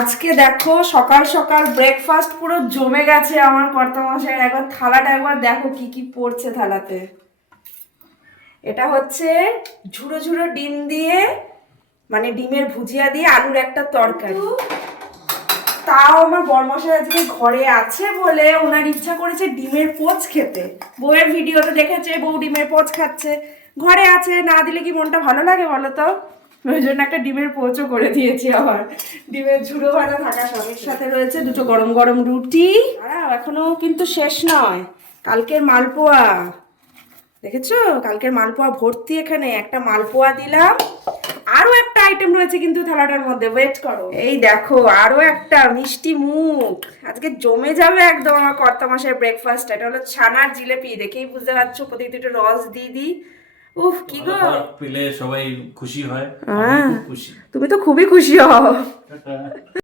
আজকে দেখো সকাল সকাল ব্রেকফাস্ট পুরো জমে গেছে আমার কর্তামশাইয়ের। একবার থালাটা একবার দেখো কি কি পড়ছে থালাতে। এটা হচ্ছে ঝুড়ো ঝুড়ো ডিম দিয়ে, মানে ডিমের ভুজিয়া দিয়ে আলুর একটা তরকারি। তাও আমার বরমশাই আজকে ঘরে আছে বলে ওনার ইচ্ছা করেছে ডিমের পোচ খেতে। বউয়ের ভিডিওতে দেখেছে বউ ডিমের পোচ খাচ্ছে, ঘরে আছে, না দিলে কি মনটা ভালো লাগে বলো তো? ওই জন্য একটা ডিমের পোচও করে দিয়েছি। আবার ডিমের ঝুড়ো ভাজা থাকা সবের সাথে রয়েছে দুটো গরম গরম রুটি। আর এখনো কিন্তু শেষ নয়, কালকের মালপোয়া দেখেছো, কালকের মালপোয়া ভর্তি। এখানে একটা মালপোয়া দিলাম, আরো একটা আইটেম রয়েছে কিন্তু থালাটার মধ্যে, ওয়েট করো। এই দেখো আরো একটা মিষ্টি মুখ, আজকে জমে যাবে একদম আমার কর্তামশাইয়ের ব্রেকফাস্ট। এটা হলো ছানার জিলেপি, দেখেই বুঝতে পারছো, প্রতিদিন একটু রস দিয়ে দিই। উফ কি গো, পেলে সবাই খুশি হয়, হ্যাঁ খুশি। তুমি তো খুবই খুশি হও।